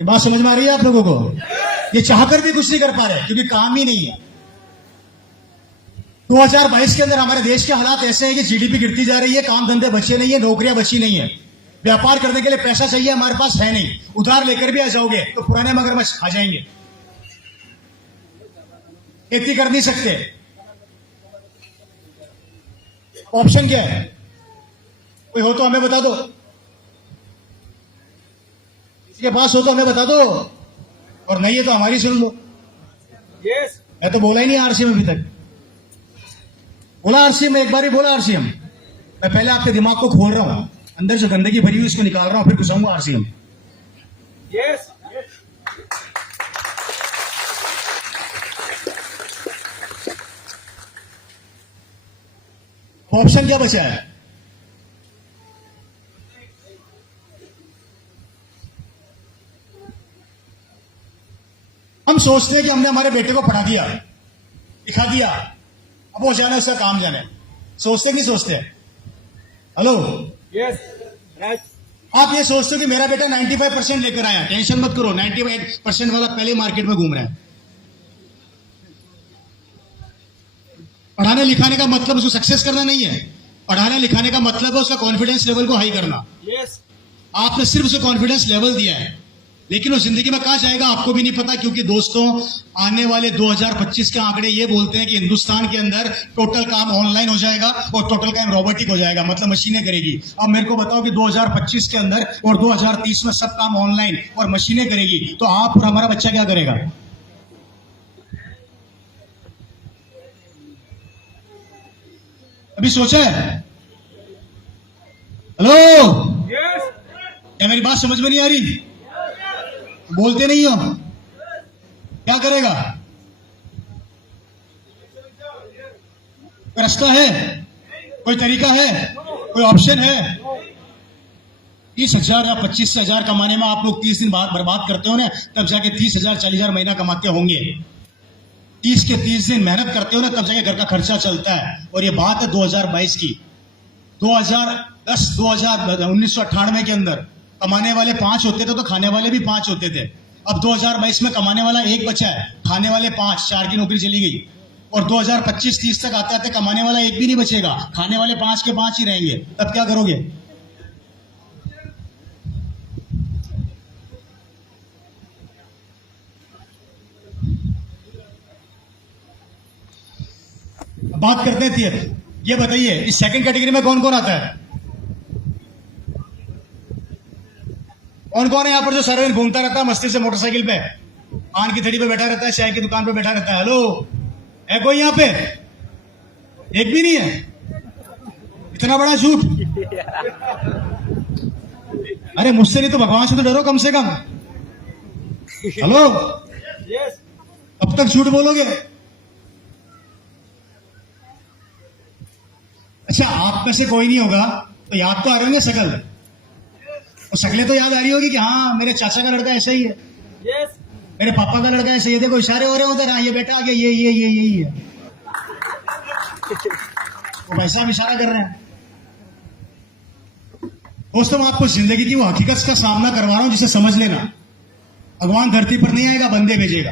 ये बात समझ में आ रही है आप लोगों को? ये चाहकर भी कुछ नहीं कर पा रहे क्योंकि काम ही नहीं है। 2022 के अंदर हमारे देश के हालात ऐसे हैं कि जीडीपी गिरती जा रही है, काम धंधे बचे नहीं है, नौकरियां बची नहीं है, व्यापार करने के लिए पैसा चाहिए, हमारे पास है नहीं, उधार लेकर भी आ जाओगे तो पुराने मगरमच्छ खा जाएंगे, खेती कर नहीं सकते। ऑप्शन क्या है? कोई हो तो हमें बता दो, किसी के पास हो तो हमें बता दो, और नहीं है तो हमारी सुन लो। यस मैं तो बोला ही नहीं आरसीएम अभी तक। बोला आरसीएम, एक बार ही बोला आरसीएम। मैं पहले आपके दिमाग को खोल रहा हूं, अंदर जो गंदगी भरी हुई इसको निकाल रहा हूं, फिर घुसाऊंगा आरसीएम। यस ऑप्शन क्या बचा है? हम सोचते हैं कि हमने हमारे बेटे को पढ़ा दिया, लिखा दिया, अब वो जाने उसका काम जाने। सोचते नहीं सोचते? हेलो, यस राइट आप ये सोचते हो कि मेरा बेटा 95% लेकर आया, टेंशन मत करो, 98% वाला पहले मार्केट में घूम रहा है। पढ़ाने लिखाने का मतलब उसको सक्सेस करना नहीं है, पढ़ाने लिखाने का मतलब है उसका कॉन्फिडेंस लेवल को हाई करना। यस आपने सिर्फ उसे कॉन्फिडेंस लेवल दिया है, लेकिन वो जिंदगी में कहां जाएगा आपको भी नहीं पता, क्योंकि दोस्तों आने वाले 2025 के आंकड़े ये बोलते हैं कि हिंदुस्तान के अंदर टोटल काम ऑनलाइन हो जाएगा और टोटल काम रोबोटिक हो जाएगा, मतलब मशीनें करेगी। अब मेरे को बताओ कि 2025 के अंदर और 2030 में सब काम ऑनलाइन और मशीनें करेगी, तो आप और हमारा बच्चा क्या करेगा? अभी सोचा है? हेलो, यस क्या मेरी बात समझ में नहीं आ रही? बोलते नहीं हो, क्या करेगा? कोई रास्ता है, कोई तरीका है, कोई ऑप्शन है? 30,000 या 25,000 कमाने में आप लोग 30 दिन बाद बर्बाद करते हो ना, तब जाके 30,000 40,000 महीना कमाते होंगे। 30 के 30 दिन मेहनत करते हो ना, तब जाके घर का खर्चा चलता है। और ये बात है 2022 की। 1998 के अंदर कमाने वाले 5 होते थे तो खाने वाले भी 5 होते थे। अब 2022 में कमाने वाला 1 बचा है, खाने वाले 5, 4 की नौकरी चली गई। और 2025-30 तक आते आते कमाने वाला 1 भी नहीं बचेगा, खाने वाले 5 के 5 ही रहेंगे। तब क्या करोगे? बात करते थे। ये बताइए इस सेकंड कैटेगरी में कौन कौन आता है? कौन कौन है यहाँ पर जो सारा दिन घूमता रहता है मस्ती से मोटरसाइकिल पे, पान की थड़ी पे बैठा रहता है, चाय की दुकान पे बैठा रहता है? हेलो, है कोई यहाँ पे? एक भी नहीं है। इतना बड़ा झूठ! अरे मुझसे नहीं तो भगवान से तो डरो कम से कम। हेलो, यस अब तक झूठ बोलोगे? अच्छा, आप में से कोई नहीं होगा तो याद तो आ रहे होंगे शकल, और शक्लें तो याद आ रही होगी कि हाँ मेरे चाचा का लड़का ऐसा ही है, यस मेरे पापा का लड़का ऐसा ही है। देखो इशारे हो रहे हैं उधर, हाँ ये बेटा आ गया, ये यही है। वो वैसा हम इशारा कर रहे हैं। दोस्तों मैं आपको जिंदगी की वो हकीकत का सामना करवा रहा हूं जिसे समझ लेना। भगवान धरती पर नहीं आएगा, बंदे भेजेगा।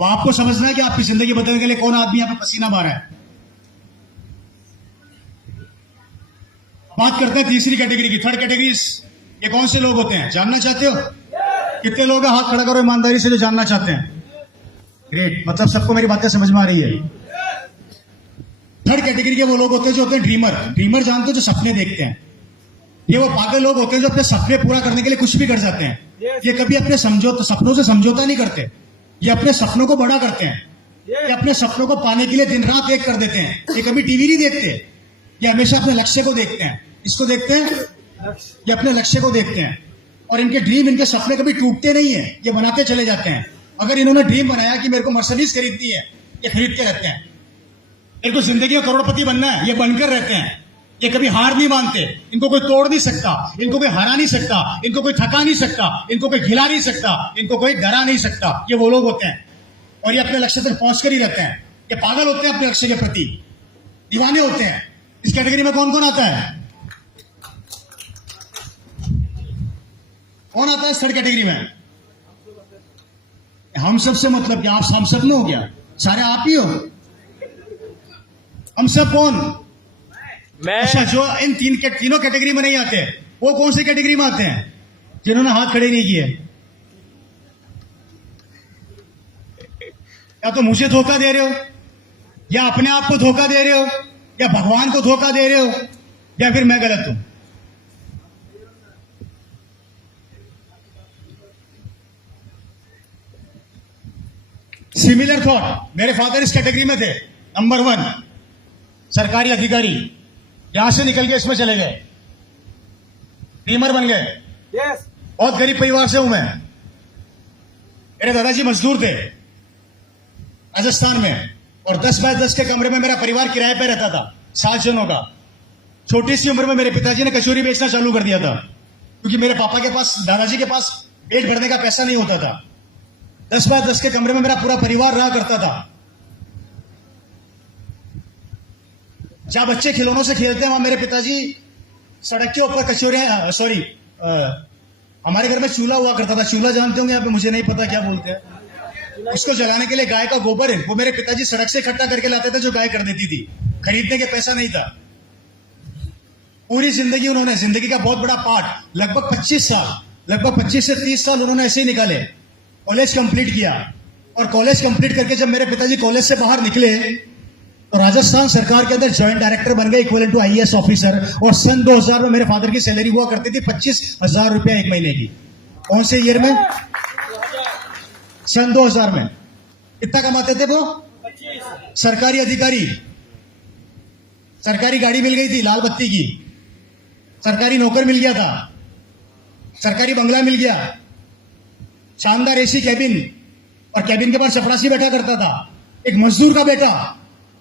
वो आपको समझना है कि आपकी जिंदगी बदलने के लिए कौन आदमी यहाँ पे पसीना मारा है। बात करते हैं तीसरी कैटेगरी की, थर्ड कैटेगरी। ये कौन से लोग होते हैं, जानना चाहते हो? कितने लोग हैं? हाथ खड़ा करो ईमानदारी से जो जानना चाहते हैं। ग्रेट, मतलब सबको मेरी बातें समझ में आ रही है। थर्ड कैटेगरी के वो लोग होते हैं जो होते हैं ड्रीमर। ड्रीमर जानते हो, जो सपने देखते हैं। ये वो पागल लोग होते हैं जो अपने सपने पूरा करने के लिए कुछ भी कर जाते हैं। ये कभी अपने सपनों से समझौता नहीं करते, ये अपने सपनों को बड़ा करते हैं। ये अपने सपनों को पाने के लिए दिन रात एक कर देते हैं। ये कभी टीवी नहीं देखते, ये हमेशा अपने लक्ष्य को देखते हैं। इसको देखते हैं, ये अपने लक्ष्य को देखते हैं। और इनके ड्रीम, इनके सपने कभी टूटते नहीं है, ये बनाते चले जाते हैं। अगर इन्होंने ड्रीम बनाया कि मेरे को मर्सिडीज खरीदनी है, ये खरीद के रहते हैं। इनको जिंदगी में करोड़पति बनना है, ये बनकर रहते हैं। ये कभी हार नहीं मानते, इनको कोई तोड़ नहीं सकता, इनको कोई हरा नहीं सकता, इनको कोई थका नहीं सकता, इनको कोई खिला नहीं सकता, इनको कोई डरा नहीं सकता। ये वो लोग होते हैं और ये अपने लक्ष्य तक पहुंच कर ही रहते हैं। ये पागल होते हैं, अपने लक्ष्य के प्रति दीवाने होते हैं। इस कैटेगरी में कौन कौन आता है? कौन आता है इस थर्ड कैटेगरी में? हम सब से मतलब क्या? आप हम सब में हो गया? सारे आप ही हो? हम सब कौन? मैं अच्छा, जो इन तीनों कैटेगरी में नहीं आते, वो कौन सी कैटेगरी में आते हैं? जिन्होंने हाथ खड़े नहीं किए। या तो मुझे धोखा दे रहे हो, या अपने आप को धोखा दे रहे हो, या भगवान को धोखा दे रहे हो, या फिर मैं गलत हूं। सिमिलर थॉट, मेरे फादर इस कैटेगरी में थे। नंबर 1 सरकारी अधिकारी, यहां से निकल के इसमें चले गए, ड्रीमर बन गए। Yes. बहुत गरीब परिवार से हूं मैं। मेरे दादाजी मजदूर थे राजस्थान में, और 10 बाय 10 के कमरे में मेरा परिवार किराए पे रहता था, 7 जनों का। छोटी सी उम्र में मेरे पिताजी ने कचौरी बेचना चालू कर दिया था, क्योंकि मेरे पापा के पास, दादाजी के पास पेट भरने का पैसा नहीं होता था। 10 बाय 10 के कमरे में मेरा पूरा परिवार रहा करता था। जहां बच्चे खिलौनों से खेलते हैं, वहां मेरे पिताजी सड़क के ऊपर कचौरियां, सॉरी, हमारे घर में चूल्हा हुआ करता था। चूल्हा जानते होंगे यहाँ पे, मुझे नहीं पता क्या बोलते हैं उसको। जलाने के लिए गाय का गोबर है, वो मेरे पिताजी सड़क से इकट्ठा करके लाते थे, जो गाय कर देती थी। खरीदने के पैसा नहीं था। पूरी जिंदगी उन्होंने, जिंदगी का बहुत बड़ा पार्ट, लगभग 25 से 30 साल उन्होंने ऐसे ही निकाले। कॉलेज कंप्लीट किया, और कॉलेज कंप्लीट करके जब मेरे पिताजी कॉलेज से बाहर निकले, तो राजस्थान सरकार के अंदर जॉइंट डायरेक्टर बन गए, इक्विवेलेंट टू आईएएस ऑफिसर। और सन 2000 में मेरे फादर की सैलरी हुआ करती थी 25,000 रुपया एक महीने की। कौन से ईयर में? सन 2000 में। कितना कमाते थे वो? 25. सरकारी अधिकारी। सरकारी गाड़ी मिल गई थी लाल बत्ती की, सरकारी नौकर मिल गया था, सरकारी बंगला मिल गया, शानदार एसी कैबिन, और कैबिन के पास चपरासी बैठा करता था। एक मजदूर का बेटा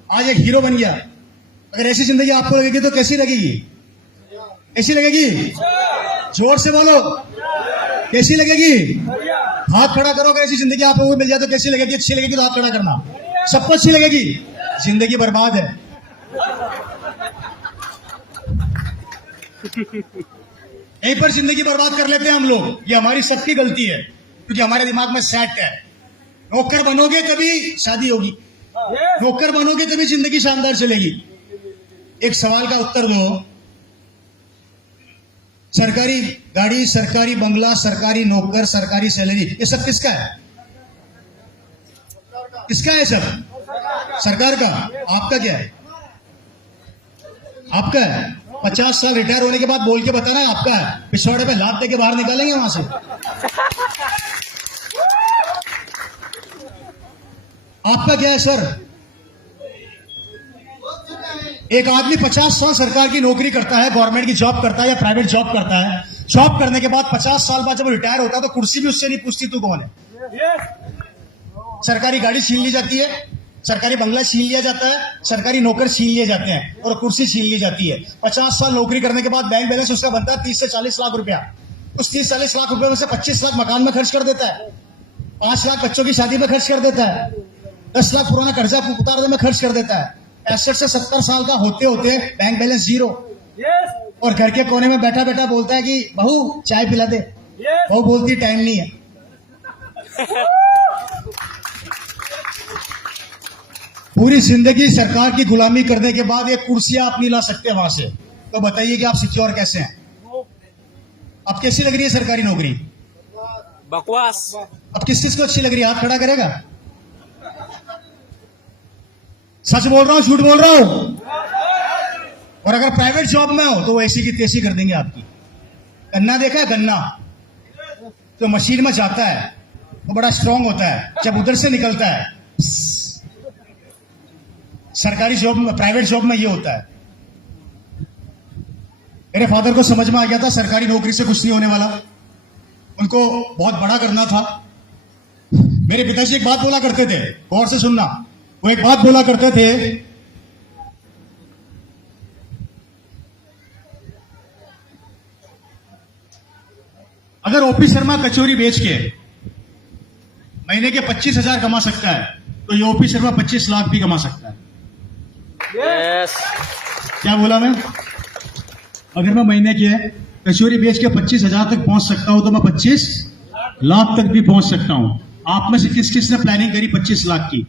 आज एक हीरो बन गया। अगर ऐसी जिंदगी आपको लगेगी तो कैसी लगेगी? कैसी लगेगी? जोर से बोलो, कैसी लगेगी? हाथ खड़ा करो। अगर ऐसी जिंदगी आपको मिल जाए तो कैसी लगेगी? अच्छी लगेगी तो हाथ खड़ा करना। सबको अच्छी लगेगी। जिंदगी बर्बाद है। यहीं पर जिंदगी बर्बाद कर लेते हैं हम लोग। ये हमारी सबकी गलती है, क्योंकि हमारे दिमाग में सेट है, नौकर बनोगे तभी शादी होगी, Yes. नौकर बनोगे तभी जिंदगी शानदार चलेगी। एक सवाल का उत्तर दो। सरकारी गाड़ी, सरकारी बंगला, सरकारी नौकर, सरकारी सैलरी, ये सब किसका है? किसका है सब? सरकार का। आपका क्या है? आपका है। 50 साल रिटायर होने के बाद बोल के बताना है आपका है। पिछवाड़े पे लात दे के बाहर निकालेंगे वहां से। आपका क्या है सर? एक आदमी 50 साल सरकार की नौकरी करता है, गवर्नमेंट की जॉब करता है या प्राइवेट जॉब करता है। जॉब करने के बाद 50 साल बाद जब रिटायर होता है तो कुर्सी भी उससे नहीं पूछती तू कौन है। Yes. सरकारी गाड़ी छीन ली जाती है, सरकारी बंगला छीन लिया जाता है, सरकारी नौकर छीन लिए जाते हैं, और कुर्सी छीन ली जाती है। 50 साल नौकरी करने के बाद बैंक बैलेंस उसका बनता है 30 से 40 लाख रुपया। उस 30-40 लाख रुपए में से 25 लाख मकान में खर्च कर देता है, 5 लाख बच्चों की शादी में खर्च कर देता है, 10 लाख पुराना कर्जा उतारने में खर्च कर देता है। 65 से 70 साल का होते होते बैंक बैलेंस 0, Yes. और घर के कोने में बैठा बैठा बोलता है कि बहू चाय पिला दे। Yes. वो बोलती टाइम नहीं है। पूरी जिंदगी सरकार की गुलामी करने के बाद एक कुर्सियां आप नहीं ला सकते वहां से, तो बताइए कि आप सिक्योर कैसे हैं? अब कैसी लग रही है सरकारी नौकरी? बकवास। अब किस चीज को अच्छी लग रही है? हाथ खड़ा करेगा? सच बोल रहा हूं, झूठ बोल रहा हूं? और अगर प्राइवेट जॉब में हो तो वो ऐसी की तैसी कर देंगे आपकी। गन्ना देखा है? गन्ना जो मशीन में जाता है वो बड़ा स्ट्रांग होता है, जब उधर से निकलता है। सरकारी जॉब में, प्राइवेट जॉब में ये होता है। मेरे फादर को समझ में आ गया था सरकारी नौकरी से कुछ नहीं होने वाला, उनको बहुत बड़ा करना था। मेरे पिताजी एक बात बोला करते थे, गौर से सुनना। वो एक बात बोला करते थे, अगर ओपी शर्मा कचौरी बेच के महीने के 25,000 कमा सकता है, तो ये ओपी शर्मा 25 लाख भी कमा सकता है। यस। क्या बोला मैं? अगर मैं महीने के कचौरी बेच के 25,000 तक पहुंच सकता हूं, तो मैं 25 लाख तक भी पहुंच सकता हूं। आप में से किस किस ने प्लानिंग करी 25 लाख की?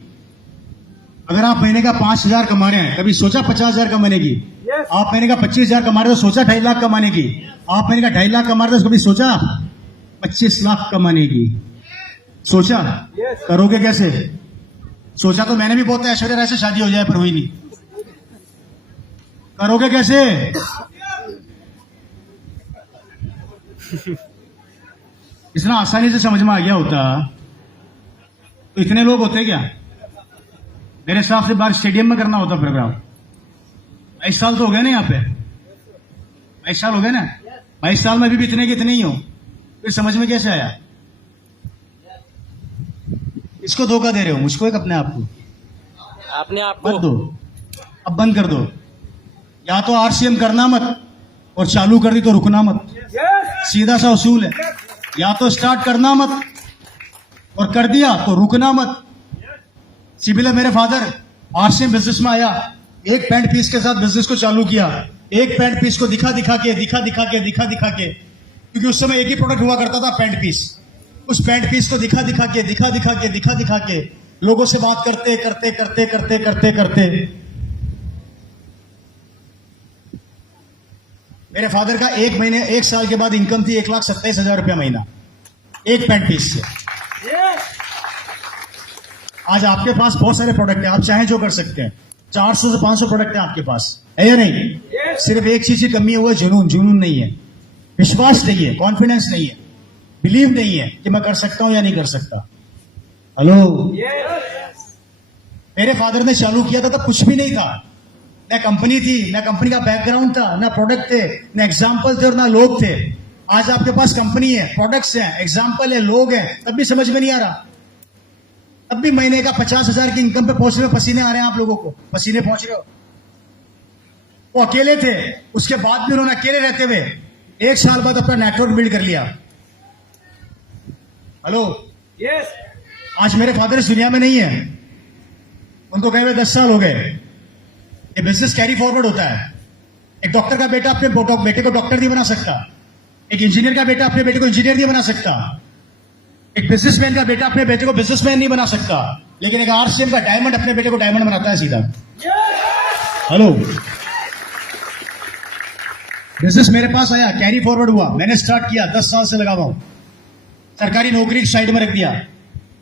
अगर आप महीने का 5,000 कमा रहे हैं, कभी सोचा 50,000 कमाने की? Yes. आप महीने का 25,000 कमा रहे हो, सोचा 2.5 लाख कमाने की? आप महीने का 2.5 लाख कमा रहे हो, कभी सोचा 25 लाख कमाने की? सोचा? Yes. करोगे कैसे? सोचा तो मैंने भी बहुत है, ऐश्वर्या राय से शादी हो जाए, पर हुई नहीं। करोगे कैसे? इतना आसानी से समझ में आ गया होता तो इतने लोग होते क्या? मेरे हिसाब से बाहर स्टेडियम में करना होता प्रोग्राम। 22 साल तो हो गए ना यहाँ पे, 22 साल हो गए ना। 22 साल में अभी भी इतने के इतने ही हो, फिर समझ में कैसे आया? इसको धोखा दे रहे हो, मुझको एक अपने आप को। अपने आप मत को दो, अब बंद कर दो। या तो आरसीएम करना मत, और चालू कर दी तो रुकना मत। Yes. सीधा सा उसूल है, या तो स्टार्ट करना मत, और कर दिया तो रुकना मत। सिविल है, मेरे फादर आरसीएम बिजनेस में आया, एक पैंट पीस के साथ बिजनेस को चालू किया। एक पैंट पीस को दिखा दिखा के, क्योंकि उस समय एक ही प्रोडक्ट हुआ करता था, पैंट पीस। उस पैंट पीस को दिखा दिखा के लोगों से बात करते मेरे फादर का एक साल के बाद इनकम थी 1,27,000 रुपया महीना, एक पैंट पीस से। Yes. आज आपके पास बहुत सारे प्रोडक्ट हैं, आप चाहें जो कर सकते हैं। 400 से 500 प्रोडक्ट हैं आपके पास, है या नहीं? Yes. सिर्फ एक चीज की कमी है, वो है जुनून। जुनून नहीं है, विश्वास नहीं है, कॉन्फिडेंस नहीं है, बिलीव नहीं है कि मैं कर सकता हूं या नहीं कर सकता। Hello, Yes. मेरे फादर ने चालू किया था तब कुछ भी नहीं था, न कंपनी थी, न कंपनी का बैकग्राउंड था, न प्रोडक्ट थे, न एग्जाम्पल थे और न लोग थे। आज आपके पास कंपनी है, प्रोडक्ट्स हैं, एग्जाम्पल है, लोग हैं, तब भी समझ में नहीं आ रहा। तब भी महीने का 50,000 की इनकम पे पहुंच रहे हो, पसीने आ रहे हैं आप लोगों को, पसीने पहुंच रहे हो। वो अकेले थे, उसके बाद भी उन्होंने अकेले रहते हुए 1 साल बाद अपना नेटवर्क बिल्ड कर लिया। Hello, Yes. आज मेरे फादर इस दुनिया में नहीं है, उनको गए हुए 10 साल हो गए। ये बिजनेस कैरी फॉरवर्ड होता है। एक डॉक्टर का बेटा अपने बेटे को डॉक्टर नहीं बना सकता, एक इंजीनियर का बेटा अपने बेटे को इंजीनियर नहीं बना सकता, एक बिजनेसमैन का बेटा अपने बेटे को बिजनेसमैन नहीं बना सकता, लेकिन एक आरसीएम का डायमंड अपने बेटे को डायमंड बनाता है सीधा। Yes. हेलो, बिजनेस मेरे पास आया, कैरी फॉरवर्ड हुआ, मैंने स्टार्ट किया, 10 साल से लगा हुआ हूं। सरकारी नौकरी साइड में रख दिया,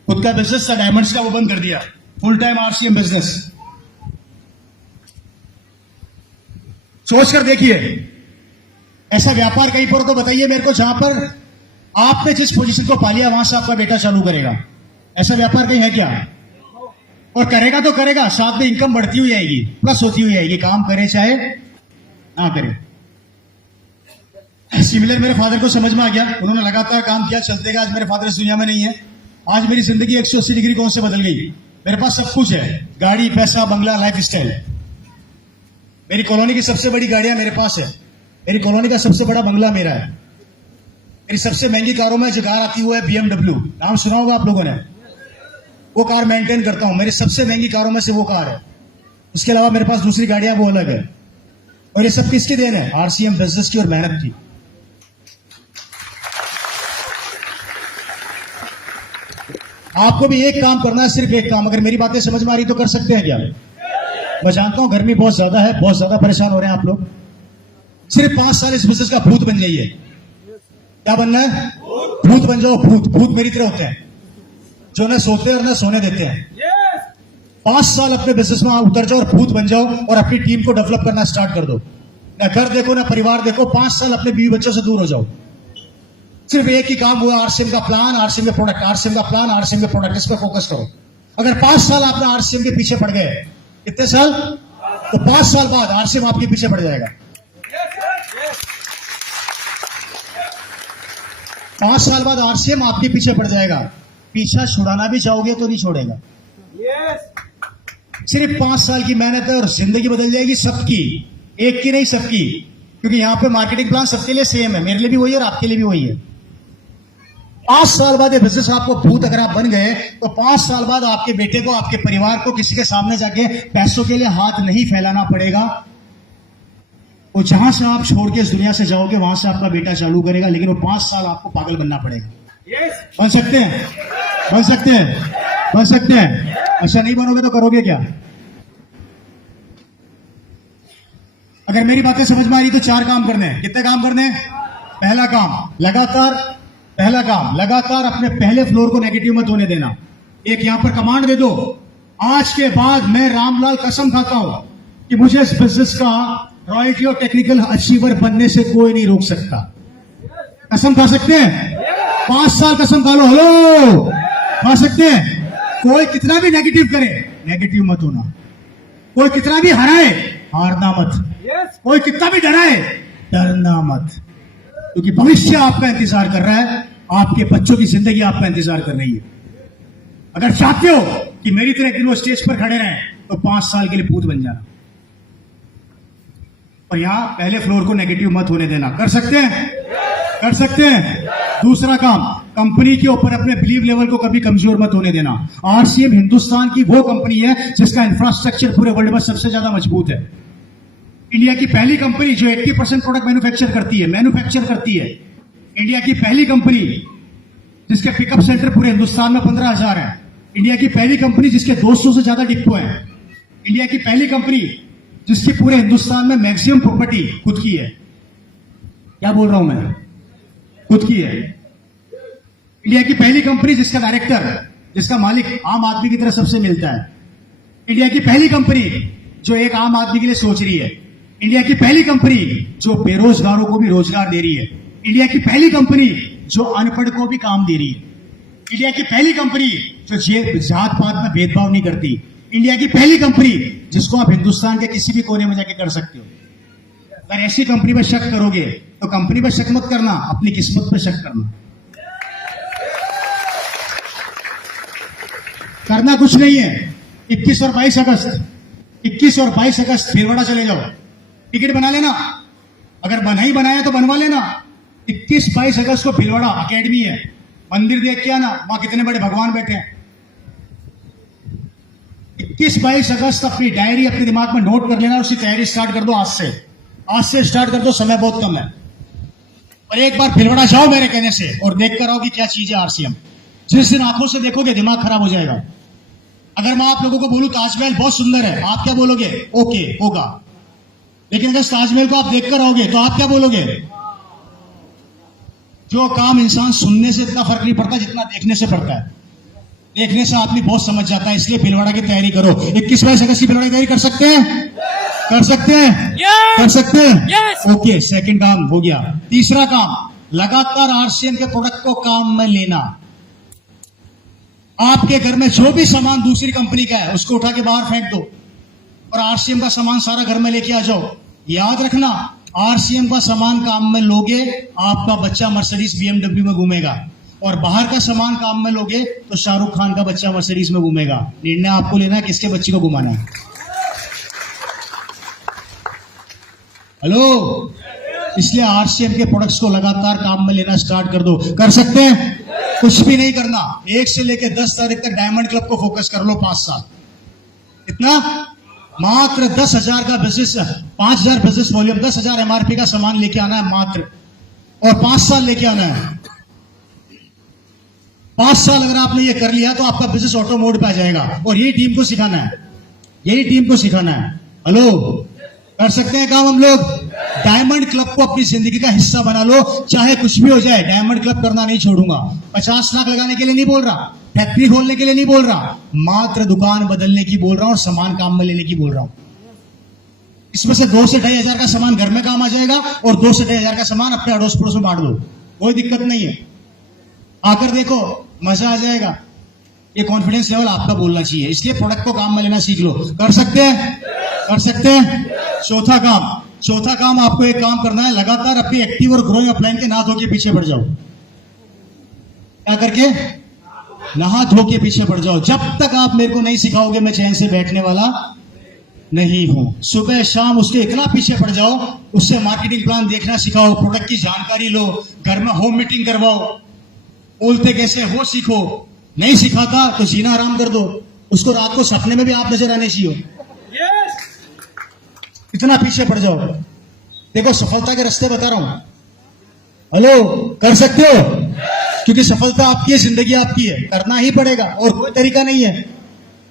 खुद का बिजनेस था डायमंड्स का, वो बंद कर दिया, फुल टाइम आरसीएम बिजनेस। सोच कर देखिए, ऐसा व्यापार कहीं पर हो तो बताइए मेरे को, जहां पर आपने जिस पोजीशन को पा लिया वहां से आपका बेटा चालू करेगा। ऐसा व्यापार कहीं है क्या? और करेगा तो करेगा, साथ में इनकम बढ़ती हुई आएगी, प्लस होती हुई आएगी, काम करे चाहे ना करे। सिमिलर मेरे फादर को समझ में आ गया, उन्होंने लगातार काम किया, चलते गए। आज मेरे फादर इस दुनिया में नहीं है, आज मेरी जिंदगी 180 डिग्री कौन से बदल गई। मेरे पास सब कुछ है, गाड़ी, पैसा, बंगला, लाइफ स्टाइल। मेरी कॉलोनी की सबसे बड़ी गाड़ियां मेरे पास है, मेरी कॉलोनी का सबसे बड़ा बंगला मेरा है। मेरी सबसे महंगी कारों में जो कार आती है वो है BMW, नाम सुना होगा आप लोगों ने। वो कार मेंटेन करता हूं, मेरी सबसे महंगी कारों में से वो कार है। इसके अलावा मेरे पास दूसरी गाड़ियां वो अलग है। और ये सब किसकी देन है? आरसीएम बिजनेस की और मेहनत की। आपको भी एक काम करना है, सिर्फ एक काम। अगर मेरी बातें समझ में आ रही तो कर सकते हैं क्या? मैं जानता हूं गर्मी बहुत ज्यादा है, बहुत ज्यादा परेशान हो रहे हैं आप लोग। सिर्फ 5 साल इस बिजनेस का भूत बन जाइए। क्या बनना है? भूत बन जाओ। भूत मेरी तरह होते हैं, जो न सोते और न सोने देते हैं। Yes. 5 साल अपने बिजनेस में उतर जाओ और भूत बन जाओ, और अपनी टीम को डेवलप करना स्टार्ट कर दो। न घर देखो, न परिवार देखो, 5 साल अपने बीवी बच्चों से दूर हो जाओ। सिर्फ एक ही काम हुआ, आरसीएम का प्लान, आरसीएम के प्रोडक्ट, आरसीएम का प्लान, आरसीएम के प्रोडक्ट, इस पर फोकस करो। अगर 5 साल आपने आरसीएम के पीछे पड़ गए, कितने साल? तो 5 साल बाद आरसीएम आपके पीछे पड़ जाएगा। 5 साल बाद आरसीएम आपके पीछे पड़ जाएगा। पीछा छुड़ाना भी चाहोगे तो नहीं छोड़ेगा। Yes. सिर्फ 5 साल की मेहनत है और जिंदगी बदल जाएगी सबकी, एक की नहीं सबकी। क्योंकि यहां पे मार्केटिंग प्लान सबके लिए सेम है, मेरे लिए भी वही है और आपके लिए भी वही है। 5 साल बाद ये बिजनेस आपको भूत अगर आप बन गए, तो 5 साल बाद आपके बेटे को, आपके परिवार को किसी के सामने जाके पैसों के लिए हाथ नहीं फैलाना पड़ेगा। वो जहां से आप छोड़ के इस दुनिया से जाओगे, वहां से आपका बेटा चालू करेगा, लेकिन वो 5 साल आपको पागल बनना पड़ेगा। Yes. बन सकते हैं? बन सकते हैं, बन सकते हैं। अच्छा नहीं बनोगे तो करोगे क्या? अगर मेरी बातें समझ में आ रही तो 4 काम करने हैं। कितने काम करने हैं? पहला काम लगातार अपने पहले फ्लोर को नेगेटिव मत होने देना। एक यहां पर कमांड दे दो, आज के बाद मैं रामलाल कसम खाता हूं कि मुझे इस बिजनेस का रॉयल्टी और टेक्निकल अचीवर बनने से कोई नहीं रोक सकता। कसम खा सकते हैं? 5 साल कसम खा लो। हेलो, खा सकते हैं? कोई कितना भी नेगेटिव करे, नेगेटिव मत होना। कोई कितना भी हराए, हारना मत। Yes. कोई कितना भी डराए, डरना मत। क्योंकि भविष्य आपका इंतजार कर रहा है, आपके बच्चों की जिंदगी आपका इंतजार कर रही है। अगर चाहते हो कि मेरी तरह एक दिन वो स्टेज पर खड़े रहें तो 5 साल के लिए भूत बन जाना। और यहां पहले फ्लोर को नेगेटिव मत होने देना। कर सकते हैं? कर सकते हैं। दूसरा काम, कंपनी के ऊपर अपने बिलीव लेवल को कभी कमजोर मत होने देना। आरसीएम हिंदुस्तान की वो कंपनी है जिसका इंफ्रास्ट्रक्चर पूरे वर्ल्ड में सबसे ज्यादा मजबूत है। इंडिया की पहली कंपनी जो 80% प्रोडक्ट मैन्युफैक्चर करती है। इंडिया की पहली कंपनी जिसके पिकअप सेंटर पूरे हिंदुस्तान में 15,000 है। इंडिया की पहली कंपनी जिसके 200 से ज्यादा डिपो हैं। इंडिया की पहली कंपनी जिसकी पूरे हिंदुस्तान में मैक्सिमम प्रॉपर्टी खुद की है। क्या बोल रहा हूं मैं? खुद की है। इंडिया की पहली कंपनी जिसका डायरेक्टर, जिसका मालिक आम आदमी की तरह सबसे मिलता है। इंडिया की पहली कंपनी जो एक आम आदमी के लिए सोच रही है। इंडिया की पहली कंपनी जो बेरोजगारों को भी रोजगार दे रही है। इंडिया की पहली कंपनी जो अनपढ़ को भी काम दे रही है। इंडिया की पहली कंपनी जो जात पात में भेदभाव नहीं करती। इंडिया की पहली कंपनी जिसको आप हिंदुस्तान के किसी भी कोने में जाके कर सकते हो। अगर ऐसी कंपनी पर शक करोगे तो कंपनी पर शक मत करना, अपनी किस्मत पर शक करना। करना कुछ नहीं है। 21 और 22 अगस्त भीलवाड़ा चले जाओ, टिकट बना लेना। अगर बना ही बनाया तो बनवा लेना। 21-22 अगस्त को भीलवाड़ा अकेडमी है, मंदिर देख के आना, वहां कितने बड़े भगवान बैठे हैं। 21-22 अगस्त अपनी डायरी अपने दिमाग में नोट कर लेना और उसकी तैयारी स्टार्ट कर दो। आज से स्टार्ट कर दो, समय बहुत कम है। और एक बार भीलवाड़ा जाओ मेरे कहने से और देख कर आओ कि क्या चीज है आरसीएम। जिस दिन आंखों से देखोगे दिमाग खराब हो जाएगा। अगर मैं आप लोगों को बोलूं ताजमहल बहुत सुंदर है, आप क्या बोलोगे? ओके, होगा। लेकिन अगर ताजमहल को आप देखकर आओगे तो आप क्या बोलोगे? जो काम इंसान सुनने से इतना फर्क नहीं पड़ता जितना देखने से पड़ता है। देखने से आदमी बहुत समझ जाता है। इसलिए भीलवाड़ा की तैयारी करो। 21-22 अगस्त की भीलवाड़ा की तैयारी कर सकते हैं? कर सकते हैं? कर सकते हैं? ओके, सेकंड काम हो गया। तीसरा काम, लगातार आरसीएम के प्रोडक्ट को काम में लेना। आपके घर में जो भी सामान दूसरी कंपनी का है उसको उठा के बाहर फेंक दो और आरसीएम का सामान सारा घर में लेके आ जाओ। याद रखना, आरसीएम का सामान काम में लोगे, आपका बच्चा मर्सिडीज बीएमडब्ल्यू में घूमेगा। और बाहर का सामान काम में लोगे तो शाहरुख खान का बच्चा मर्सिडीज में घूमेगा। निर्णय आपको लेना है किसके बच्चे को घुमाना है। हेलो, इसलिए आरसीएम के प्रोडक्ट्स को लगातार काम में लेना स्टार्ट कर दो। कर सकते हैं? कुछ भी नहीं करना। 1 से लेकर 10 तारीख तक डायमंड क्लब को फोकस कर लो। 5 साल इतना, मात्र 10,000 का बिजनेस, 5,000 बिजनेस वॉल्यूम, 10,000 एमआरपी का सामान लेके आना है मात्र, और 5 साल लेके आना है। 5 साल अगर आपने ये कर लिया तो आपका बिजनेस ऑटो मोड पे आ जाएगा। और यही टीम को सिखाना है, यही टीम को सिखाना है। हेलो, कर सकते हैं काम हम लोग? डायमंड क्लब को अपनी जिंदगी का हिस्सा बना लो, चाहे कुछ भी हो जाए। डायमंड क्लब करना नहीं छोड़ूंगा। 50 लाख लगाने के लिए नहीं बोल रहा, फैक्ट्री खोलने के लिए नहीं बोल रहा, मात्र दुकान बदलने की बोल रहा हूं और सामान काम में लेने की बोल रहा हूं। इसमें से 2 से 2.5 हजार का सामान घर में काम आ जाएगा और 2 से 2.5 हजार का सामान अपने अड़ोस पड़ोस में बांट दो, कोई दिक्कत नहीं है। आकर देखो, मजा आ जाएगा। ये कॉन्फिडेंस लेवल आपका बोलना चाहिए। इसलिए प्रोडक्ट को काम में लेना सीख लो। कर सकते हैं? कर सकते हैं? चौथा काम आपको एक काम करना है, लगातार अपनी एक्टिव और ग्रोइंग अपलाइन के नहा धो के पीछे बढ़ जाओ। क्या करके? नहा धो के पीछे बढ़ जाओ। जब तक आप मेरे को नहीं सिखाओगे मैं चैन से बैठने वाला नहीं हूं। सुबह शाम उसके इतना पीछे पड़ जाओ, उससे मार्केटिंग प्लान देखना सिखाओ, प्रोडक्ट की जानकारी लो, घर में होम मीटिंग करवाओ, बोलते कैसे वो सीखो। नहीं सिखाता तो जीना आराम कर दो। उसको रात को सपने में भी आप नजर आने चाहिए। Yes. इतना पीछे पड़ जाओ। देखो, सफलता के रास्ते बता रहा हूं। हेलो, कर सकते हो? क्योंकि सफलता आपकी है, जिंदगी आपकी है, करना ही पड़ेगा, और कोई तरीका नहीं है,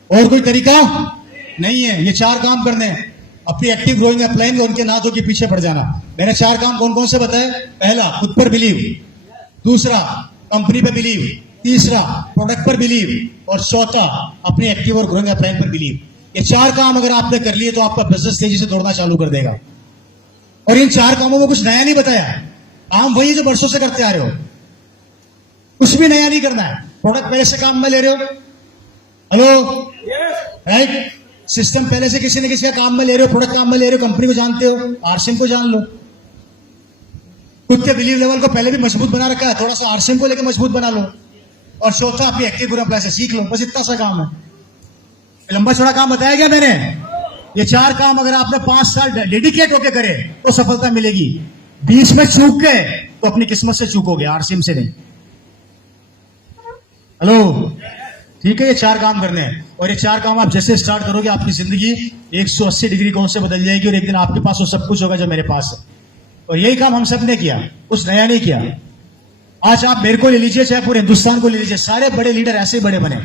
और कोई तरीका नहीं है। ये 4 काम करने हैं। अपनी एक्टिव ग्रोइंग अपलाइन उनके नाथों के पीछे पड़ जाना। मैंने 4 काम कौन कौन से बताए? पहला, खुद पर बिलीव। दूसरा, कंपनी पर बिलीव। तीसरा, प्रोडक्ट पर बिलीव। और चौथा, अपने एक्टिव और ग्रोइंग अपलाइन पर बिलीव। ये 4 काम अगर आपने कर लिए तो आपका बिजनेस तेजी से दौड़ना चालू कर देगा। और इन 4 कामों में कुछ नया नहीं बताया, काम वही जो वर्षों से करते आ रहे हो, कुछ भी नया नहीं करना है। प्रोडक्ट पहले से काम में ले रहे हो, हेलो, राइट? सिस्टम पहले से किसी न किसी का काम में ले रहे हो, प्रोडक्ट काम में ले रहे हो, कंपनी को जानते हो, आरसीएम को जान लो। खुद के बिलीव लेवल को पहले भी मजबूत बना रखा है, थोड़ा सा आरसीएम को लेकर मजबूत बना लो। और चौथा, अपनी एक्टिव ग्रुप अप्लाई से सीख लो। बस इतना सा काम है। लंबा चौड़ा काम बताया गया मैंने। ये 4 काम अगर आपने 5 साल डेडिकेट होके करे तो सफलता मिलेगी। 20 में चूक गए तो अपनी किस्मत से चूकोगे, आरसीएम से नहीं। हेलो, ठीक है? ये 4 काम करने हैं, और ये 4 काम आप जैसे स्टार्ट करोगे आपकी जिंदगी 180 डिग्री कौन से बदल जाएगी, और एक दिन आपके पास वो सब कुछ होगा जो मेरे पास है। और यही काम हम सब ने किया, कुछ नया नहीं किया। आज आप मेरे को ले लीजिए, चाहे पूरे हिंदुस्तान को ले लीजिए, सारे बड़े लीडर ऐसे ही बड़े बने।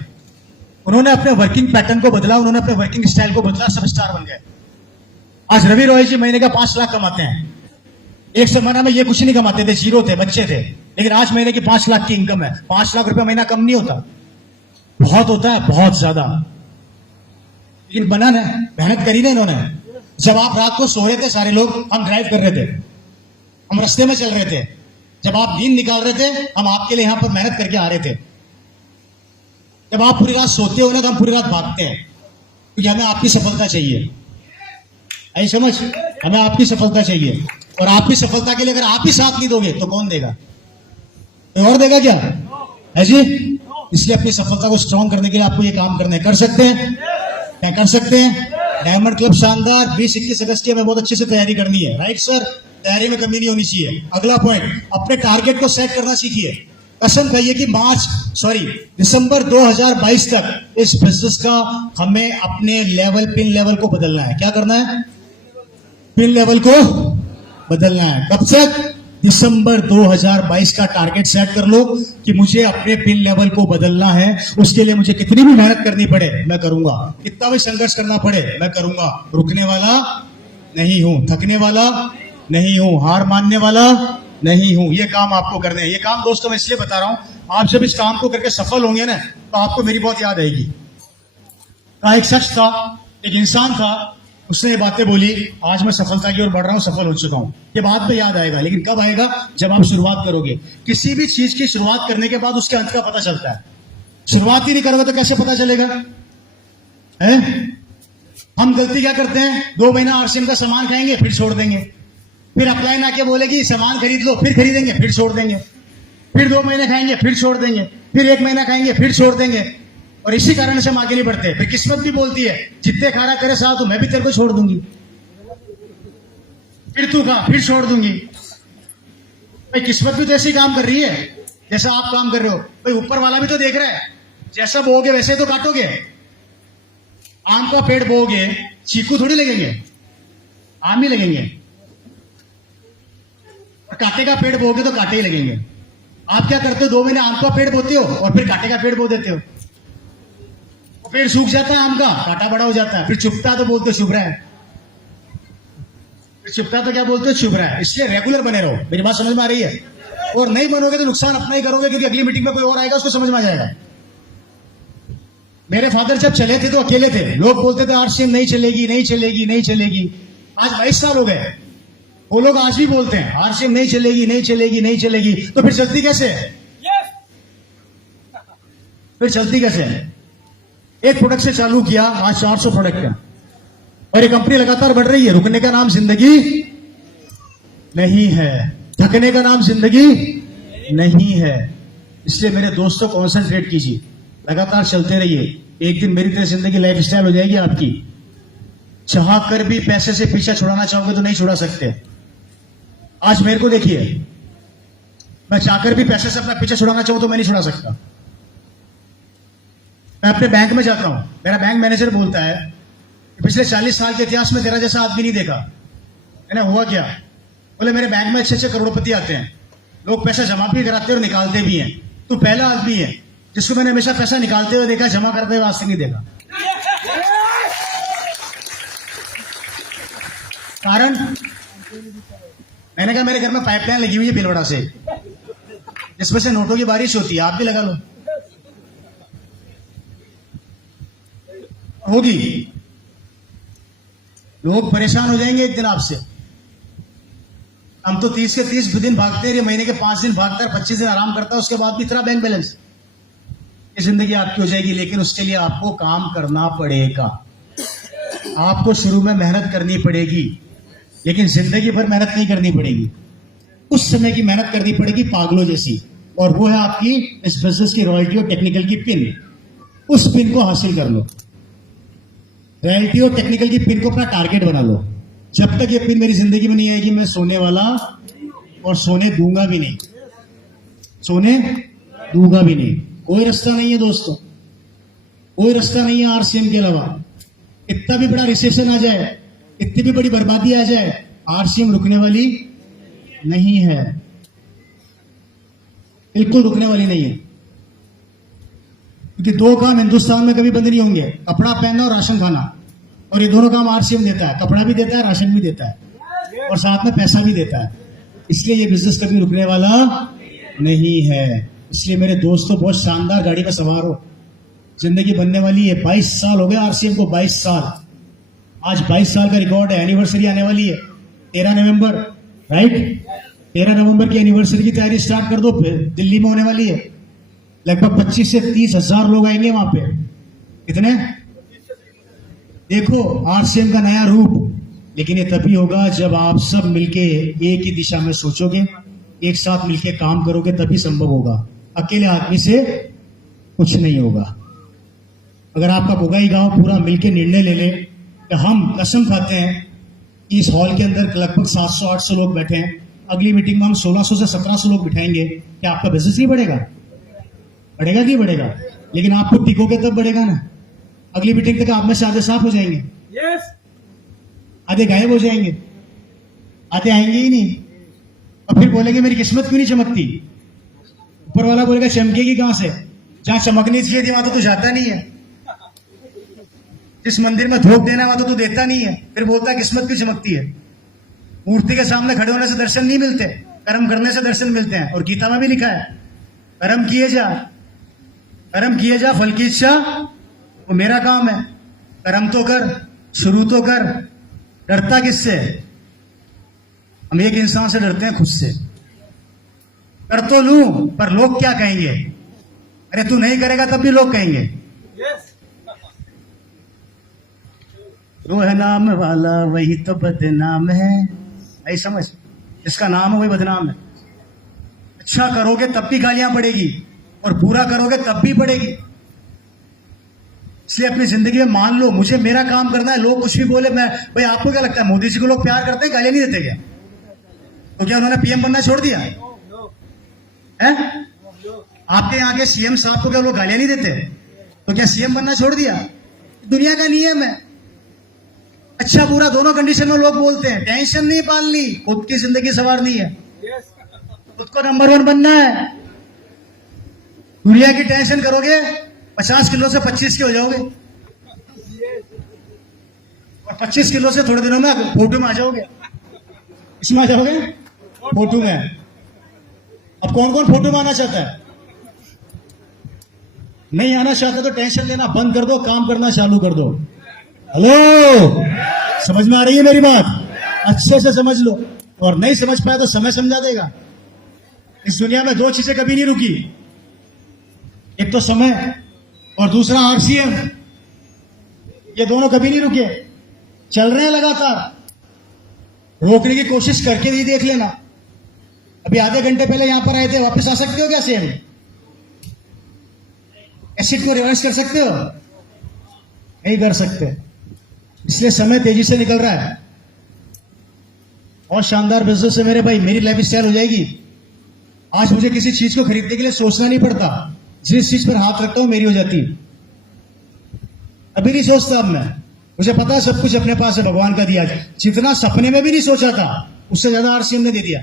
उन्होंने अपने वर्किंग पैटर्न को बदला, उन्होंने अपने वर्किंग स्टाइल को बदला, सब स्टार बन गए। आज रवि रॉय जी महीने का 5 लाख कमाते हैं। एक जमाना में ये कुछ नहीं कमाते थे, जीरो थे, बच्चे थे। लेकिन आज महीने की 5 लाख की इनकम है। 5 लाख रुपए महीना कम नहीं होता, बहुत होता है, बहुत ज्यादा। लेकिन बना ना, मेहनत करी ना इन्होंने। जब आप रात को सो रहे थे सारे लोग, हम ड्राइव कर रहे थे, हम रास्ते में चल रहे थे। जब आप नींद निकाल रहे थे, हम आपके लिए यहां पर मेहनत करके आ रहे थे। जब आप पूरी रात सोते हो ना, तो हम पूरी रात भागते हैं, क्योंकि हमें आपकी सफलता चाहिए। आई समझ? हमें आपकी सफलता चाहिए, और आपकी सफलता के लिए अगर आप ही साथ नहीं दोगे तो कौन देगा? कोई और देगा क्या? है जी? इसलिए अपनी सफलता को स्ट्रॉन्ग करने के लिए आपको ये काम करने कर सकते हैं। क्या कर सकते हैं? डायमंड क्लब शानदार 20-21 अगस्त की हमें बहुत अच्छे से तैयारी करनी है, राइट सर? तैयारी में कमी नहीं होनी चाहिए। अगला पॉइंट, अपने टारगेट को सेट करना सीखिए। कसम खाइए कि दिसंबर 2022 तक इस बिजनेस का हमें अपने लेवल, पिन लेवल को बदलना है। क्या करना है? पिन लेवल को बदलना है। कब तक? दिसंबर 2022 का टारगेट सेट कर लो कि मुझे अपने पिन लेवल को बदलना है। उसके लिए मुझे कितनी भी मेहनत करनी पड़े मैं करूंगा, कितना भी संघर्ष करना पड़े मैं करूंगा। रुकने वाला नहीं हूं, थकने वाला नहीं हूं, हार मानने वाला नहीं हूं। ये काम आपको करने हैं। ये काम दोस्तों मैं इसलिए बता रहा हूं, आप जब इस काम को करके सफल होंगे ना, तो आपको मेरी बहुत याद आएगी। एक शख्स था, एक इंसान था, उसने ये बातें बोली, आज मैं सफलता की ओर बढ़ रहा हूं, सफल हो चुका हूं। ये बात में याद आएगा, लेकिन कब आएगा? जब आप शुरुआत करोगे। किसी भी चीज की शुरुआत करने के बाद उसके अंत का पता चलता है। शुरुआत ही नहीं करोगे तो कैसे पता चलेगा? है? हम गलती क्या करते हैं? 2 महीना आरसीएम का सामान खाएंगे, फिर छोड़ देंगे। फिर अपलाइन आके बोलेगी सामान खरीद लो, फिर खरीदेंगे, फिर छोड़ देंगे। फिर 2 महीने खाएंगे, फिर छोड़ देंगे। फिर 1 महीना खाएंगे, फिर छोड़ देंगे। और इसी कारण से हम आगे नहीं बढ़ते। फिर किस्मत भी बोलती है, जितने खाना करे साथ हूं, मैं भी तेरे को छोड़ दूंगी, फिर तू खा, फिर छोड़ दूंगी। भाई किस्मत भी तो ऐसे ही काम कर रही है जैसा आप काम कर रहे हो। भाई ऊपर वाला भी तो देख रहा है, जैसा बोओगे वैसे तो काटोगे। आम का पेड़ बोओगे, चीकू थोड़ी लगेंगे, आम ही लगेंगे। और कांटे का पेड़ बोओगे तो कांटे ही लगेंगे। आप क्या करते हो? 2 महीने आम का पेड़ बोते हो और फिर कांटे का पेड़ बो देते हो। पेड़ सूख जाता है आम का, कांटा बड़ा हो जाता है, फिर चुपता है तो बोलते हो चुभ रहा है, फिर चुपता है तो क्या बोलते हो? चुभ रहा है। इसलिए रेगुलर बने रहो। मेरी बात समझ में आ रही है? और नहीं बनोगे तो नुकसान अपना ही करोगे, क्योंकि अगली मीटिंग में कोई और आएगा, उसको समझ में आ जाएगा। मेरे फादर जब चले थे तो अकेले थे, लोग बोलते थे आरसीएम नहीं चलेगी, नहीं चलेगी, नहीं चलेगी। आज 22 साल हो गए, वो लोग आज भी बोलते हैं आरसीएम नहीं चलेगी, नहीं चलेगी, नहीं चलेगी। तो फिर चलती कैसे है? फिर चलती कैसे है? एक प्रोडक्ट से चालू किया, आज 400 प्रोडक्ट है, और ये कंपनी लगातार बढ़ रही है। रुकने का नाम जिंदगी नहीं है, थकने का नाम जिंदगी नहीं है। इसलिए मेरे दोस्तों कॉन्सेंट्रेट कीजिए, लगातार चलते रहिए। एक दिन मेरी तरह जिंदगी लाइफ स्टाइल हो जाएगी आपकी। चाह कर भी पैसे से पीछा छुड़ाना चाहोगे तो नहीं छुड़ा सकते। आज मेरे को देखिए, मैं चाहकर भी पैसे से अपना पीछा छुड़ाना चाहूं तो मैं नहीं छुड़ा सकता। मैं अपने बैंक में जाता हूं, मेरा बैंक मैनेजर बोलता है कि पिछले 40 साल के इतिहास में तेरा जैसा आदमी नहीं देखा। मैंने हुआ क्या? बोले मेरे बैंक में अच्छे अच्छे करोड़पति आते हैं, लोग पैसा जमा भी कराते हैं और निकालते भी हैं, तू पहला आदमी है जिसको मैंने हमेशा पैसा निकालते हुए देखा, जमा करते हुए आज तक नहीं देखा। कारण मैंने कहा मेरे घर में पाइपलाइन लगी हुई है बिलवड़ा से, जिसमें से नोटों की बारिश होती है, आप भी लगा लो, होगी। लोग परेशान हो जाएंगे एक दिन आपसे। हम तो 30 के 30 दिन भागते हैं, ये महीने के 5 दिन भागता है, 25 दिन आराम करता है, उसके बाद भी इतना बैंक बैलेंस। ये जिंदगी आपकी हो जाएगी, लेकिन उसके लिए आपको काम करना पड़ेगा। आपको शुरू में मेहनत करनी पड़ेगी, लेकिन जिंदगी भर मेहनत नहीं करनी पड़ेगी। उस समय की मेहनत करनी पड़ेगी पागलों जैसी, और वो है आपकी इस बिजनेस की रॉयल्टी और टेक्निकल की पिन। उस पिन को हासिल कर लो, रॉयल्टी और टेक्निकल की पिन को अपना टारगेट बना लो। जब तक ये पिन मेरी जिंदगी में नहीं आएगी, मैं सोने वाला और सोने दूंगा भी नहीं, सोने दूंगा भी नहीं। कोई रास्ता नहीं है दोस्तों, कोई रास्ता नहीं है आरसीएम के अलावा। इतना भी बड़ा रिसेशन आ जाए, इतनी भी बड़ी बर्बादी आ जाए, आरसीएम रुकने वाली नहीं है, बिल्कुल रुकने वाली नहीं है। क्योंकि दो काम हिंदुस्तान में कभी बंद नहीं होंगे, कपड़ा पहनना और राशन खाना। और ये दोनों काम आरसीएम देता है, कपड़ा भी देता है, राशन भी देता है, और साथ में पैसा भी देता है। इसलिए ये बिजनेस कभी रुकने वाला नहीं है। इसलिए मेरे दोस्तों, बहुत शानदार गाड़ी में सवार हो, जिंदगी बनने वाली है। 22 साल हो गए आरसीएम को, 22 साल। आज 22 साल का रिकॉर्ड है। एनिवर्सरी आने वाली है 13 नवंबर, राइट? 13 नवंबर की एनिवर्सरी की तैयारी स्टार्ट कर दो। फिर दिल्ली में होने वाली है, लगभग 25 से 30 हजार लोग आएंगे वहां पे। कितने? देखो आरसीएम का नया रूप। लेकिन ये तभी होगा जब आप सब मिलके एक ही दिशा में सोचोगे, एक साथ मिलके काम करोगे, तभी संभव होगा। अकेले आदमी से कुछ नहीं होगा। अगर आपका बुगाई गांव पूरा मिलके निर्णय ले ले कि हम कसम खाते हैं कि इस हॉल के अंदर लगभग 700-800 लोग बैठे हैं, अगली मीटिंग में हम 1600 से 1700 लोग बिठाएंगे, क्या आपका बिजनेस नहीं बढ़ेगा? बढ़ेगा कि बढ़ेगा? लेकिन आपको टिकोगे तब बढ़ेगा ना। अगली मीटिंग तक आप में से आधे साफ हो जाएंगे, यस, आधे गायब हो जाएंगे, आधे आएंगे ही नहीं। और फिर बोलेंगे मेरी किस्मत क्यों नहीं चमकती? ऊपर वाला बोलेगा चमकेगी कहां से? जहां चमकनी चाहिए थी वहां तो तू जाता नहीं है। जिस मंदिर में धूप देना वहां तो तू देता नहीं है। फिर बोलता है किस्मत क्यों चमकती है? मूर्ति के सामने खड़े होने से दर्शन नहीं मिलते, कर्म करने से दर्शन मिलते हैं। और गीता में भी लिखा है, कर्म किए जा, कर्म किए जा, फल की इच्छा वो मेरा काम है। कर्म तो कर, शुरू तो कर। डरता किससे? हम एक इंसान से डरते हैं, खुद से। कर तो लूं, पर लोग क्या कहेंगे? अरे तू नहीं करेगा तब भी लोग कहेंगे। यस, जो है नाम वाला वही तो बदनाम है। नहीं समझ? जिसका नाम है वही बदनाम है। अच्छा करोगे तब भी गालियां पड़ेगी, और बुरा करोगे तब भी पड़ेगी। इसलिए अपनी जिंदगी में मान लो, मुझे मेरा काम करना है। लोग कुछ भी बोले, मैं भाई आपको क्या लगता है मोदी जी को लोग प्यार करते हैं, गालियां नहीं देते क्या? तो क्या उन्होंने पीएम बनना छोड़ दिया है? आपके यहाँ के सीएम साहब को क्या लोग गालियां नहीं देते? तो क्या सीएम बनना छोड़ दिया? दुनिया का नियम है। अच्छा बुरा दोनों कंडीशन में लोग बोलते हैं। टेंशन नहीं पालनी, खुद की जिंदगी संवारनी है, यस, खुद को नंबर 1 बनना है। दुनिया की टेंशन करोगे 50 किलो से 25 के हो जाओगे, और 25 किलो से थोड़े दिनों में फोटो में आ जाओगे। इसमें आ जाओगे फोटो में। अब कौन कौन फोटो में आना चाहता है? नहीं आना चाहता तो टेंशन लेना बंद कर दो, काम करना चालू कर दो। हेलो, समझ में आ रही है मेरी बात? अच्छे से समझ लो। और नहीं समझ पाया तो समय समझा देगा। इस दुनिया में 2 चीजें कभी नहीं रुकी, एक तो समय और दूसरा आरसीएम। ये दोनों कभी नहीं रुके, चल रहे हैं लगातार। रोकने की कोशिश करके भी देख लेना। अभी आधे घंटे पहले यहां पर आए थे, वापस आ सकते हो क्या? सेम एसिड को रिवर्स कर सकते हो? नहीं कर सकते। इसलिए समय तेजी से निकल रहा है। और शानदार बिजनेस है मेरे भाई, मेरी लाइफ स्टाइल हो जाएगी। आज मुझे किसी चीज को खरीदने के लिए सोचना नहीं पड़ता। जिस चीज पर हाथ रखता हूं मेरी हो जाती। अभी नहीं सोचता अब मैं, मुझे पता है सब कुछ अपने पास है, भगवान का दिया। जितना सपने में भी नहीं सोचा था उससे ज्यादा आरसीएम ने दे दिया।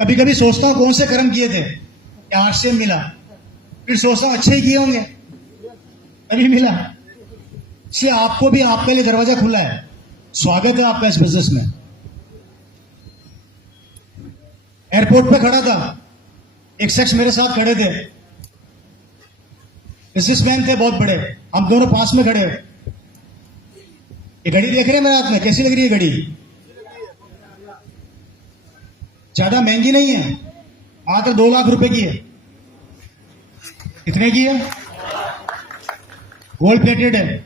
कभी कभी सोचता हूँ कौन से कर्म किए थे कि आरसीएम मिला, फिर सोचता हूँ अच्छे ही किए होंगे तभी मिला। इसलिए आपको भी आपके लिए दरवाजा खुला है, स्वागत है आपका इस बिजनेस में। एयरपोर्ट पे खड़ा था, एक शख्स मेरे साथ खड़े थे, बिजनेसमैन थे बहुत बड़े, हम दोनों पास में खड़े। ये घड़ी देख रहे हैं मेरे हाथ में, कैसी लग रही है घड़ी? ज्यादा महंगी नहीं है, मात्र 2 लाख रुपए की है। कितने की है? गोल्ड प्लेटेड है।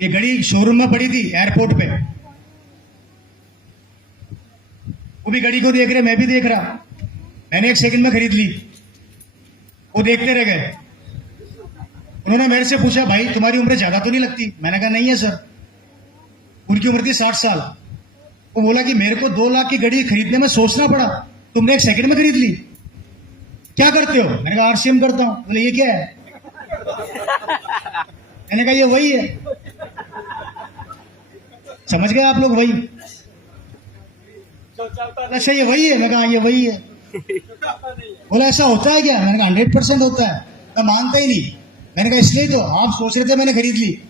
ये घड़ी शोरूम में पड़ी थी एयरपोर्ट पे, वो भी घड़ी को देख रहे, मैं भी देख रहा। मैंने 1 सेकंड में खरीद ली, वो देखते रह गए। उन्होंने मेरे से पूछा, भाई तुम्हारी उम्र ज्यादा तो नहीं लगती? मैंने कहा नहीं है सर। उनकी उम्र थी 60 साल। वो बोला कि मेरे को 2 लाख की घड़ी खरीदने में सोचना पड़ा, तुमने 1 सेकंड में खरीद ली। क्या करते हो? मैंने कहा आरसीएम करता हूं। बोले ये क्या है? मैंने कहा ये वही है। समझ गए आप लोग? वही अच्छा ये वही है? मैं कहा ये वही है। बोला ऐसा होता है क्या? मैंने कहा 100% होता है। मैं मानता ही नहीं। मैंने कहा इसलिए तो आप सोच रहे थे मैंने खरीद ली।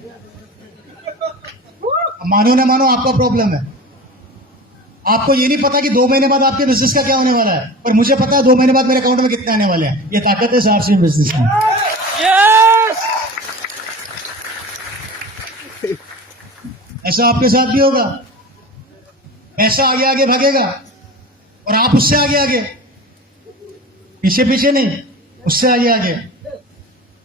मानो ना मानो आपका प्रॉब्लम है। आपको ये नहीं पता कि 2 महीने बाद आपके बिजनेस का क्या होने वाला है, पर मुझे पता है 2 महीने बाद मेरे अकाउंट में कितने आने वाले हैं। ये ताकत है इस आरसीएम बिजनेस में। यस। ऐसा आपके साथ भी होगा। पैसा आगे आगे भागेगा और आप उससे आगे आगे, पीछे पीछे नहीं, उससे आगे आगे।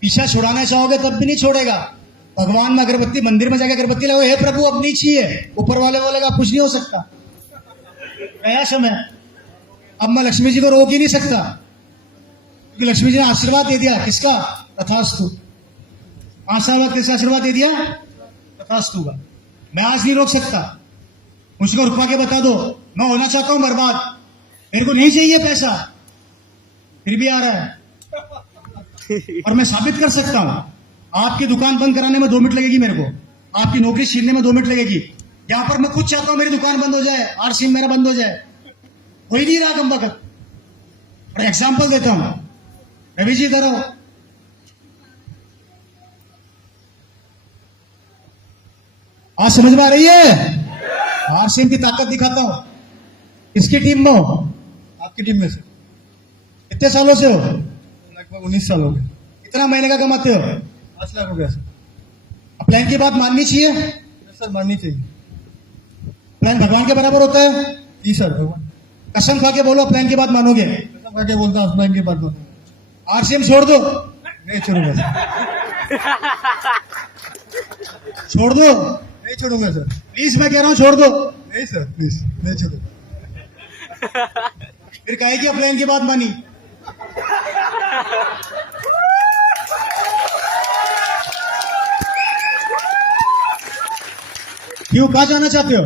पीछा छुड़ाना चाहोगे तब भी नहीं छोड़ेगा। भगवान में अगरबत्ती, मंदिर में जाकर अगरबत्ती लगाओ, हे प्रभु अब नहीं चाहिए, ऊपर वाले बोलेगा कुछ नहीं हो सकता। गया समय, अब मैं लक्ष्मी जी को रोक ही नहीं सकता, क्योंकि लक्ष्मी जी ने आशीर्वाद दे दिया। किसका? तथास्तु। 5 साल बाद किसका आशीर्वाद दे दिया? तथास्तु का। मैं आज नहीं रोक सकता। मुझको रुकवा के बता दो, मैं होना चाहता हूं बर्बाद, मेरे को नहीं चाहिए पैसा, फिर भी आ रहा है। और मैं साबित कर सकता हूं। आपकी दुकान बंद कराने में 2 मिनट लगेगी मेरे को, आपकी नौकरी छीनने में 2 मिनट लगेगी। यहां पर मैं खुद चाहता हूं मेरी दुकान बंद हो जाए, आरसीएम मेरा बंद हो जाए, हो ही नहीं रहा कम वक्त। और एग्जाम्पल देता हूं, रवि जी इधर आओ। आज समझ में आ रही है? आरसीएम की ताकत दिखाता हूं। किसकी टीम में हो? आपकी टीम में से। कितने सालों से हो? लगभग 19 साल हो गए। कितना महीने का कमाते हो? 5 लाख हो गया सर। प्लान की बात माननी चाहिए। सर माननी चाहिए। प्लान भगवान के बराबर होता है। जी सर, भगवान कसम खा के बोलो प्लान की बात मानोगे। कसम खा के बोलता हूं, प्लान की बात बोलता हूं। आरसीएम छोड़ दो। नहीं छोड़ूंगा सर, छोड़ दो नहीं छोड़ूंगा सर, प्लीज, मैं कह रहा हूं छोड़ दो। नहीं सर प्लीज नहीं छोड़ूंगा। फिर काहे की प्लान की बात मानी? क्यों? कहां जाना चाहते हो?